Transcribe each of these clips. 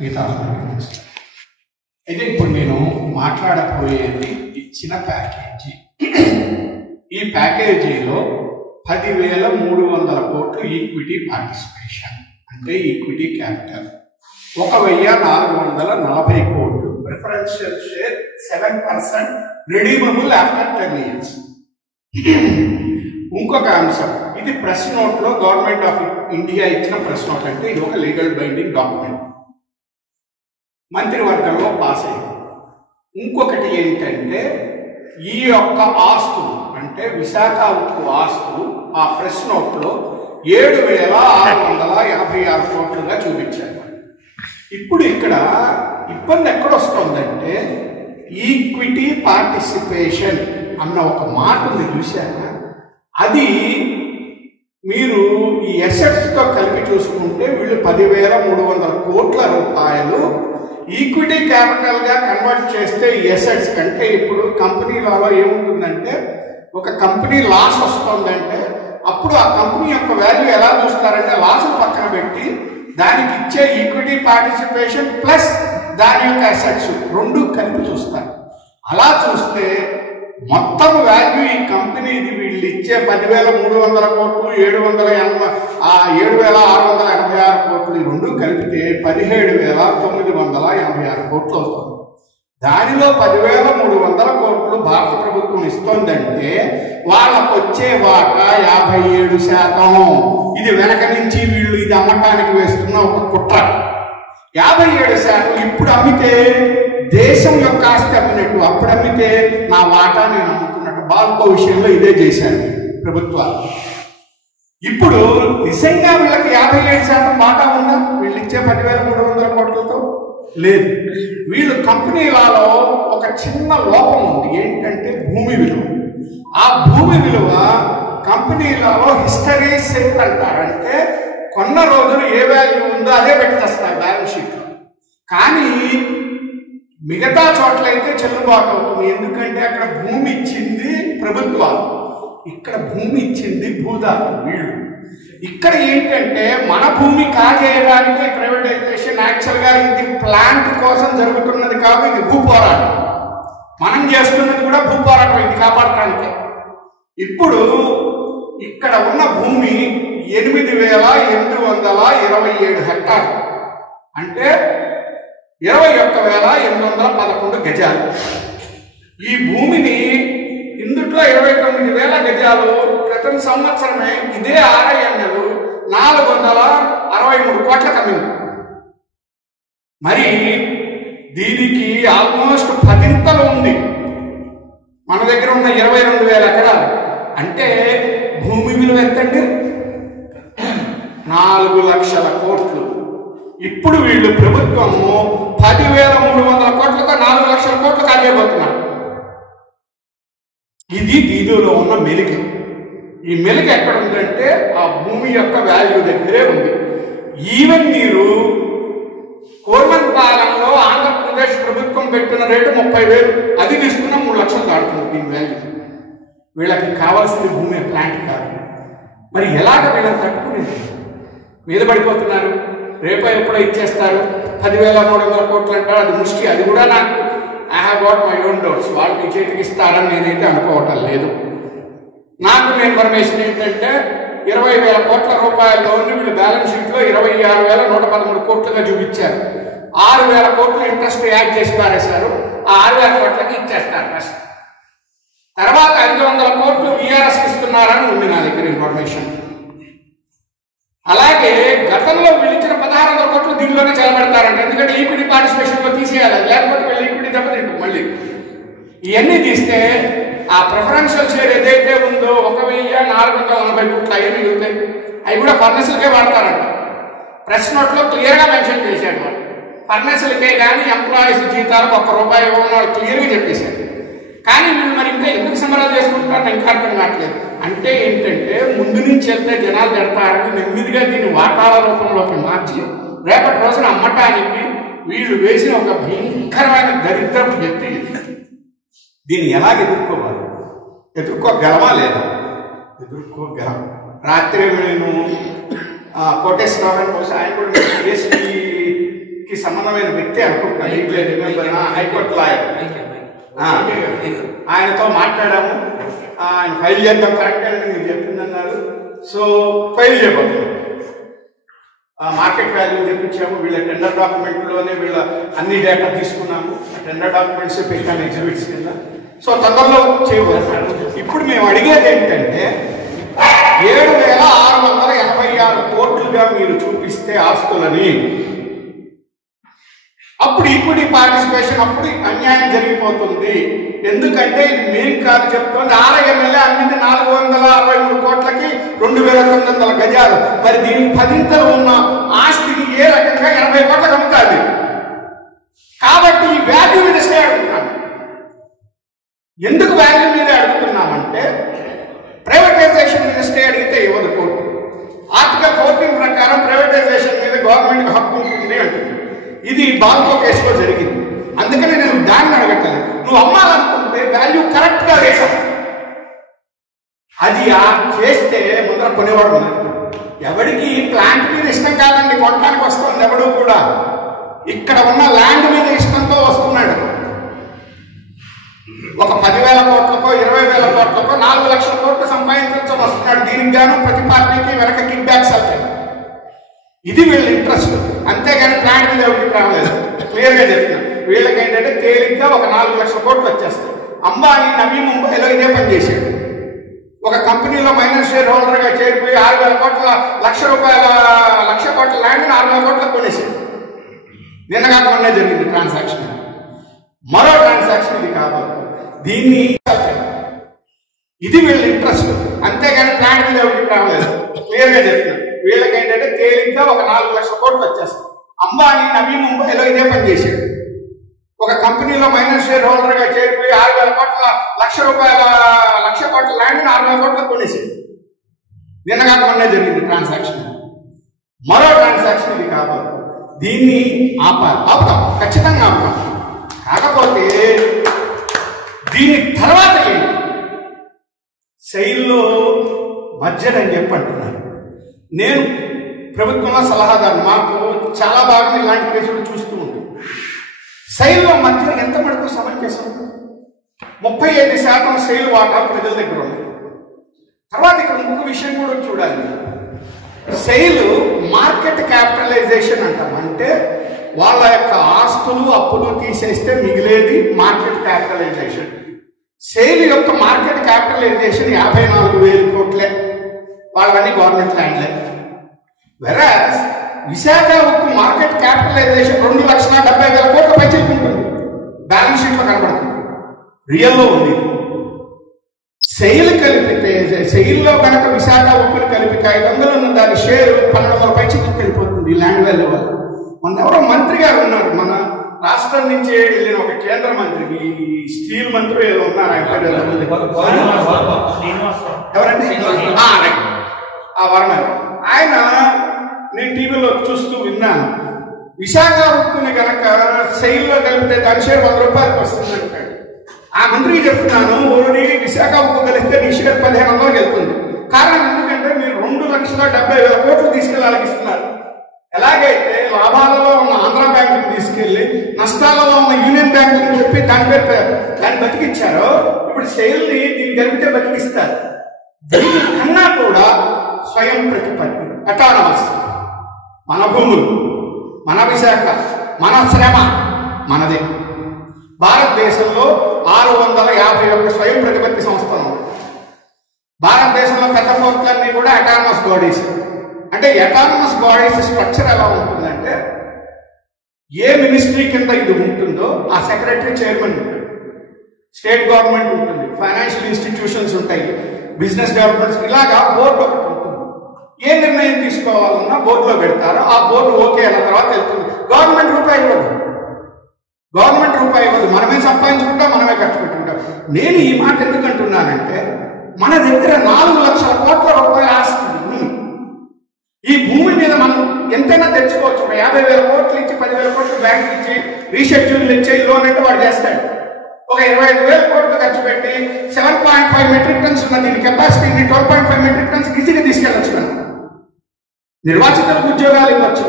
మిగతా అయితే ఇప్పుడు నేను మాట్లాడబోయేది ఇచ్చిన ప్యాకేజీ. ఈ ప్యాకేజీలో 10,300 కోట్లు ఈక్విటీ పార్టిసిపేషన్, అంటే ఈక్విటీ క్యాపిటల్, 1,440 కోట్లు preferential share 7% redeemable after 10 years. ఇంకొక అంశం, ఇది ప్రెస్ నోట్లో గవర్నమెంట్ ఆఫ్ ఇండియా ఇచ్చిన ప్రెస్ నోట్, అంటే ఇది ఒక లీగల్ బైండింగ్ డాక్యుమెంట్, మంత్రివర్గంలో పాస్ అయింది. ఇంకొకటి ఏంటంటే ఈ యొక్క ఆస్తులు, అంటే విశాఖ ఉక్కు ఆస్తులు ఆ ప్రెస్ నోట్లో 7,656 కోట్లుగా చూపించారు. ఇప్పుడు ఇక్కడ ఇబ్బంది ఎక్కడొస్తుందంటే ఈక్విటీ పార్టిసిపేషన్ అన్న ఒక మాట ఉంది చూశాక, అది మీరు ఈ ఎసెట్స్తో కలిపి చూసుకుంటే వీళ్ళు 10,300 కోట్ల రూపాయలు ఈక్విటీ క్యాపిటల్గా కన్వర్ట్ చేస్తే ఈ ఎసెట్స్ కంటే, ఇప్పుడు కంపెనీలలో ఏముంటుందంటే ఒక కంపెనీ లాస్ వస్తుందంటే అప్పుడు ఆ కంపెనీ యొక్క వాల్యూ ఎలా చూస్తారంటే లాస్ పక్కన పెట్టి దానికి ఇచ్చే ఈక్విటీ పార్టిసిపేషన్ ప్లస్ దాని యొక్క అసెట్స్ రెండు కలిపి చూస్తారు. అలా చూస్తే మొత్తం వాల్యూ ఈ కంపెనీది వీళ్ళు ఇచ్చే 10,300 కోట్లు 7,686 కోట్లు ఈ రెండు కలిపితే 17,986 కోట్లు అవుతుంది. దానిలో 10,300 కోట్లు భారత ప్రభుత్వం ఇస్తోందంటే వాళ్ళకు వచ్చే వాటా 57%. ఇది వెనక నుంచి వీళ్ళు ఇది అమ్మటానికి వేస్తున్న ఒక కుట్ర. 57% ఇప్పుడు అమ్మితే దేశం యొక్క ఆస్తి అమ్మినట్టు, అప్పుడు అమ్మితే నా వాటా నేను అమ్ముతున్నట్టు. బాల్కో విషయంలో ఇదే చేశారు ప్రభుత్వాలు. ఇప్పుడు నిజంగా వీళ్ళకి 57% వాటా ఉందా? వీళ్ళు ఇచ్చే 10,300 కోట్లతో లేదు. వీళ్ళు కంపెనీలలో ఒక చిన్న లోపం ఉంది, ఏంటంటే భూమి విలువ. ఆ భూమి విలువ కంపెనీలలో హిస్టరీ సేల్ అంటారంటే కొన్న రోజులు ఏ వాల్యూ ఉందో అదే పెట్టేస్తారు బ్యాలెన్స్ షీట్లో. కానీ మిగతా చోట్లయితే చెల్లుబాటు అవుతుంది, ఎందుకంటే అక్కడ భూమి ఇచ్చింది ప్రభుత్వాలు, ఇక్కడ భూమి ఇచ్చింది భూదారులు వీళ్ళు. ఇక్కడ ఏంటంటే మన భూమి కాజేయడానికి ప్రైవేటైజేషన్, యాక్చువల్గా ఇది ప్లాంట్ కోసం జరుగుతున్నది కాదు, ఇది భూ పోరాటం. మనం చేస్తున్నది కూడా భూ పోరాటం, ఇది కాపాడటానికి. ఇప్పుడు ఇక్కడ ఉన్న భూమి 8,827 హెక్టార్లు, అంటే 21,811 గజాలు. ఈ భూమిని ఇందుట్లో 29,000 గజాలు క్రితం సంవత్సరమే ఇదే ఆర్ఐఎన్ఎల్ 463 కోట్లకు అమ్మింది. మరి దీనికి ఆల్మోస్ట్ 10 ఉంది. మన దగ్గర ఉన్న 22,000 ఎకరాలు, అంటే భూమి విలువ ఎంతండి? 4 లక్షల కోట్లు. ఇప్పుడు వీళ్ళు ప్రభుత్వము 10,300 కోట్లతో 4 లక్షల కోట్లు కాజేయబోతున్నారు. ఇది దీనిలో ఉన్న మెలిక. ఈ మెలిక ఎక్కడ ఉందంటే ఆ భూమి యొక్క వాల్యూ దగ్గరే ఉంది. ఈవెన్ మీరు కోర్మన్ పాలనలో ఆంధ్రప్రదేశ్ ప్రభుత్వం పెట్టిన రేటు 30,000, అది తీసుకున్న 3 లక్షలు దాటుతుంది దీని వాల్యూ. వీళ్ళకి కావాల్సింది భూమి, ప్లాంట్ కాదు. మరి ఎలాగ వీళ్ళని తట్టుకునేది? మీద పడిపోతున్నారు, రేపో ఎప్పుడో ఇచ్చేస్తారు. 10,300 కోట్లు అంటారు, అది ముష్టి. అది కూడా నాకు I have got my own doubts. వాళ్ళు మీ చేతికి ఇస్తారని నేనైతే అనుకోవటం లేదు. నాకు ఇన్ఫర్మేషన్ ఏంటంటే 20,000 కోట్ల రూపాయల లోన్ వీళ్ళు బ్యాలెన్స్ షీట్లో 26,113 కోట్లుగా చూపించారు. 6,000 కోట్లు ఇంట్రెస్ట్ యాడ్ చేసి పారేశారు. ఆ 6,000 కోట్లకి ఇచ్చేస్తారు ఫస్ట్. తర్వాత 500 కోట్లు వీఆర్ఎస్కి ఇస్తున్నారని ఉంది నా దగ్గర ఇన్ఫర్మేషన్. అలాగే గతంలో వీళ్ళు ఇచ్చిన 1,600 కోట్లు దీనిలోనే చెలబెడతారంట, ఎందుకంటే ఈక్విటీ పార్టిసిపేషన్లో తీసేయాలి, లేకపోతే వీళ్ళు ఈక్విటీ దెబ్బతింటుంది. మళ్ళీ ఇవన్నీ తీస్తే ఆ ప్రిఫరెన్షియల్ షేర్ ఏదైతే ఉందో 1,440 కోట్లు అవన్నీ మిగులుతాయి. అవి కూడా ఫర్నెస్లకే వాడతారంట. ప్రెస్ నోట్లో క్లియర్గా మెన్షన్ చేశాడు. వాళ్ళు ఫర్నెస్లకే కానీ ఎంప్లాయీస్ జీతాలకు ₹1 ఇవ్వమని వాళ్ళు క్లియర్గా చెప్పేశారు. కానీ వీళ్ళు మరి ఇంకా ఎందుకు సంబరాలు చేసుకుంటున్నారు ఇంకా అర్థం కావట్లేదు. అంటే ఏంటంటే ముందు నుంచి వెళ్తే జనాలు తిడతారని నెమ్మదిగా దీన్ని వాటాల రూపంలోకి మార్చి రేపటి రోజున అమ్మటానికి వీళ్ళు వేసిన ఒక భయంకరమైన దరిద్రపు వ్యక్తి. దీన్ని ఎలాగ ఎదుర్కోవాలి? ఎదుర్కోగలమా లేదా? ఎదుర్కోగలం. రాత్రి నేను కోటేశ్వరరావు కోసం ఆయన కూడా కి సంబంధమైన వ్యక్తి అనుకుంటున్నాను, హైకోర్టు లాయర్. ఆయనతో మాట్లాడాము. ఆయన ఫైల్ చేద్దాం, కరెక్ట్ అని మీరు చెప్పిందన్నారు. సో ఫైల్ చేయబోతున్నాం. మార్కెట్ వాల్యూ తెప్పించాము. వీళ్ళ టెండర్ డాక్యుమెంట్లోనే వీళ్ళ అన్ని డేటా తీసుకున్నాము. టెండర్ డాక్యుమెంట్స్ పెట్టాము ఎగ్జిబిట్స్ కింద. సో తొందరలో చేయబోతున్నాను. ఇప్పుడు మేము అడిగేది ఏంటంటే 7,686 కోట్లుగా మీరు చూపిస్తే ఆస్తులని, అప్పుడు ఈక్విటీ పార్టిసిపేషన్ అప్పుడు అన్యాయం జరిగిపోతుంది. ఎందుకంటే ఇది మేం కాదు చెప్తుంది. RIML అన్నింటి 463 కోట్లకి 2,900 గజాలు. మరి దీనికి 10 ఉన్న ఆస్తిని ఏ రకంగా 80 కోట్లకు అమ్ముతాది. కాబట్టి ఈ వాల్యూ మీద స్టే అడుగుతున్నాం. ఎందుకు వాల్యూ మీద అడుగుతున్నామంటే ప్రైవేటైజేషన్ మీద స్టే అడిగితే ఇవ్వదు కోర్టు. ఆర్టికల్ 14 ప్రకారం ప్రైవేటైజేషన్ మీద గవర్నమెంట్ హక్కు ఉంటుంది అంటుంది. ఇది బాల్కో కేసులో జరిగింది. అందుకని నేను దాన్ని అడగట్లేదు. నువ్వు అమ్మాలనుకుంటే వాల్యూ కరెక్ట్ గా వేసావు. అది చేస్తే ముందర కొనేవాడు ఉన్నాడు. ఎవరికి ప్లాంట్ మీద ఇష్టం కాదండి కొనడానికి వస్తుంది. ఎవడు కూడా ఇక్కడ ఉన్న ల్యాండ్ మీద ఇష్టంతో వస్తున్నాడు. ఒక 10,000 కోట్లకో 20,000 కోట్లకో 4 లక్షల కోట్లు సంపాదించడం వస్తున్నాడు. దీనికి గాను ప్రతి పార్టీకి వెనక కిక్ బ్యాక్స్ అవుతాయి. ఇది వీళ్ళ ఇంట్రెస్ట్. అంతేగాని ప్లాంట్ మీద ఎవరికి రాలేదు. క్లియర్గా చెప్తున్నాను. వీళ్ళకి ఏంటంటే తేలిగ్గా ఒక 4 లక్షల కోట్లు వచ్చేస్తాయి. అంబానీ నవీ ముంబైలో ఇదే పని చేశాడు. ఒక కంపెనీలో మైనర్ షేర్ హోల్డర్గా చేరిపోయి 6,000 కోట్ల లక్ష కోట్ల ల్యాండ్ 6,000 కోట్లకు కొనేసాడు. నిన్నగా మొన్నే జరిగింది ట్రాన్సాక్షన్. మరో ట్రాన్సాక్షన్ ఇది కావాలి. దీన్ని ఇది వీళ్ళ ఇంట్రెస్ట్. అంతేగాని ప్లాంట్ మీద ఎవరికి రాలేదు. క్లియర్గా చెప్తున్నాను. వీళ్ళకి ఏంటంటే తేలిగ్గా ఒక 4 లక్షల కోట్లు వచ్చేస్తాయి. అంబానీ నవీ ముంబైలో ఇదే పని చేశాడు. ఒక కంపెనీలో మైనర్ షేర్ హోల్డర్గా చేరిపోయి 6,000 కోట్ల లక్ష కోట్ల ల్యాండ్ 6,000 కోట్లకు కొనేసాడు. నిన్నగా మొన్నే జరిగింది ట్రాన్సాక్షన్. మరో ట్రాన్సాక్షన్ ఇది కావాలి. దీన్ని ఆపుతాం, ఖచ్చితంగా ఆపుతాం. కాకపోతే దీని తర్వాత ఏంటి? శైలిలో మధ్యనని చెప్పి అంటున్నారు. నేను ప్రభుత్వంలో సలహాదారు. మాకు చాలా బాగా ఇలాంటి కేసులు చూస్తూ ఉంటాం. శైలిలో మధ్య ఎంత మటుకు సమంజసం? 35% శైలి వాటా ప్రజల దగ్గర ఉంది. తర్వాత ఇక్కడ ఇంకొక విషయం కూడా చూడాలి. శైలు మార్కెట్ క్యాపిటలైజేషన్ అంటాం. అంటే వాళ్ళ యొక్క ఆస్తులు అప్పులు తీసేస్తే మిగిలేది మార్కెట్ క్యాపిటలైజేషన్. శైలి యొక్క మార్కెట్ క్యాపిటలైజేషన్ 54,000 కోట్లే. వాళ్ళని గవర్నమెంట్ ల్యాండ్లే. వెరాస్ విశాఖ ఉక్కు మార్కెట్ క్యాపిటలైజేషన్ 2,70,000 కోట్ల పైచలకు ఉంటుంది. బ్యాలెన్స్ షీట్ లో కనబడుతుంది. రియల్లో ఉంది. శైలి కలిపితే శైలిలో కనుక విశాఖ ఉక్కుని కలిపి 500 ఉన్న దాని షేరు 1,200 పైచలకు వెళ్ళిపోతుంది ల్యాండ్ వాల్యూ వల్ల. మన ఎవరో మంత్రి గారు ఉన్నారు, మన రాష్ట్రం నుంచి వెళ్ళిన ఒక కేంద్ర మంత్రి, స్టీల్ మంత్రి ఏదో ఉన్నారు. ఎవరండి? వరణ. ఆయన నేను టీవీలో చూస్తూ విన్నాను. విశాఖ ఉక్కుని కనుక శైలిలో కలిపితే దాని షేర్ 100 రూపాయలకు వస్తుంది అంటాడు. ఆ మంత్రికి చెప్తున్నాను, ఓడి విశాఖ ఉక్కు కలిస్తే నీ షేర్ 1,500 వెళ్తుంది. కారణం ఎందుకంటే మీరు 2,70,000 కోట్లు తీసుకెళ్ళాలని ఇస్తున్నారు. ఎలాగైతే లాభాలలో ఉన్న ఆంధ్ర బ్యాంకుని తీసుకెళ్లి నష్టాలలో ఉన్న యూనియన్ బ్యాంకుని చెప్పి దాన్ని బతికిచ్చారో, ఇప్పుడు శైలిని దీన్ని కలిపితే బతికిస్తారు. దీనికన్నా కూడా స్వయం ప్రతిపత్తి, అటానమస్, మన భూములు, మన విశాఖ, మన శ్రమ మనదే. భారతదేశంలో 651 స్వయం ప్రతిపత్తి సంస్థలు ఉన్నాయి. భారతదేశంలో పెద్ద పోర్టులన్నీ కూడా అటానమస్ బాడీస్. అంటే అటానమస్ బాడీస్ స్ట్రక్చర్ ఎలా ఉంటుందంటే, ఏ మినిస్ట్రీ కింద ఇది ఉంటుందో ఆ సెక్రటరీ చైర్మన్ ఉంటాడు. స్టేట్ గవర్నమెంట్ ఉంటుంది, ఫైనాన్షియల్ ఇన్స్టిట్యూషన్స్ ఉంటాయి, బిజినెస్ డెవలప్మెంట్స్, ఇలాగా బోర్డు ఒకటి ఉంటుంది. ఏ నిర్ణయం తీసుకోవాలన్నా బోర్డులో పెడతారు. ఆ బోర్డు ఓకే అయిన తర్వాత వెళ్తుంది. గవర్నమెంట్ రూపాయి ఇవ్వదు. మనమే సంపాదించుకుంటాం, మనమే ఖర్చు పెట్టుకుంటాం. నేను ఈ మాట ఎందుకు అంటున్నానంటే, మన దగ్గర 4 లక్షల కోట్ల రూపాయల ఆస్తి ఉంది. ఈ భూమి మీద మనం ఎంతైనా తెచ్చుకోవచ్చు. 50,000 కోట్లు ఇచ్చి 10,000 కోట్లు బ్యాంక్ ఇచ్చి రీషెడ్యూల్ ఇచ్చే లోన్ అంటే వాడు చేస్తాడు. ఒక 25,000 కోట్లు ఖర్చు పెట్టి 7.5 మెట్రిక్ టన్స్ ఉన్న దీని కెపాసిటీని 12.5 మెట్రిక్ టన్స్ ఈజీగా తీసుకెళ్ళచ్చు. మనం నిర్వాసితులకు ఉద్యోగాలు ఇవ్వచ్చు.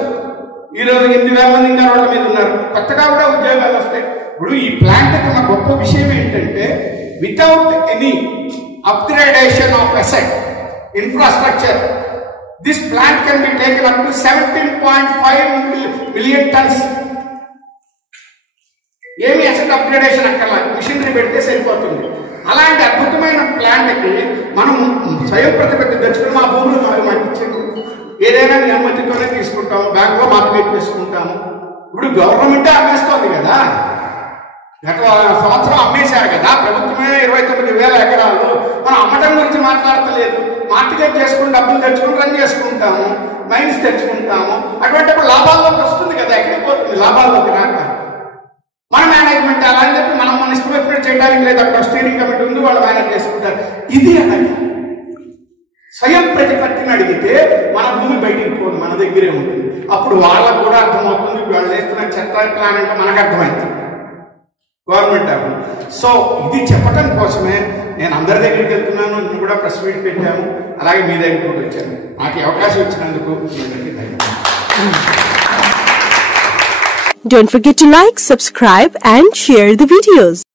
ఈరోజు 8,000 మంది ఇంకా రోడ్ల మీద ఉన్నారు. కొత్తగా కూడా ఉద్యోగాలు వస్తాయి. ఇప్పుడు ఈ ప్లాంట్ ఉన్న గొప్ప విషయం ఏంటంటే without any upgradation of asset infrastructure this plant can be taken up to 17.5 million tons. ఏమి అసెట్ అప్గ్రేడేషన్ అక్కర్లా, మిషనరీ పెడితే సరిపోతుంది. అలాంటి అద్భుతమైన ప్లాంట్కి మనం స్వయం ప్రతిపత్తి తెచ్చుకుని మా భూములు మాకు ఇచ్చేది ఏదైనా మీ అనుమతితోనే తీసుకుంటాము, బ్యాంకులో మార్కెట్ చేసుకుంటాము. ఇప్పుడు గవర్నమెంటే అమ్మేస్తోంది కదా, గత సంవత్సరం అమ్మేశారు కదా, ప్రభుత్వమే 29,000 ఎకరాలు. మనం అమ్మటం గురించి మాట్లాడతలేదు, మార్కెట్ చేసుకుని డబ్బులు తెచ్చుకుని రన్ చేసుకుంటాము, మైన్స్ తెచ్చుకుంటాము. అటువంటిప్పుడు లాభాల్లోకి వస్తుంది కదా, ఎక్కడికి పోతుంది లాభాల్లోకి రాక. మన మేనేజ్మెంట్ అలా అని చెప్పి మనం మన ఇష్టం వచ్చినట్టు చేయడానికి లేదు. అక్కడ స్టీరింగ్ కమిటీ ఉంది, వాళ్ళు మేనేజ్ చేసుకుంటారు. ఇది అలాగే స్వయం ప్రతిపత్తిని అడిగితే మన భూమి బయటికి పోదు, మన దగ్గరే ఉంటుంది. అప్పుడు వాళ్ళకు కూడా అర్థమవుతుంది వాళ్ళు వేస్తున్న చెత్త ప్లాన్ అంటే మనకు అర్థమైంది గవర్నమెంట్ అవ్వదు. సో ఇది చెప్పటం కోసమే నేను అందరి దగ్గరికి వెళ్తున్నాను. నేను కూడా ప్రెస్ మీట్ పెట్టాము, అలాగే మీ దగ్గర కూడా వచ్చాను. నాకు ఈ అవకాశం ఇచ్చినందుకు Don't forget to like, subscribe and share the videos.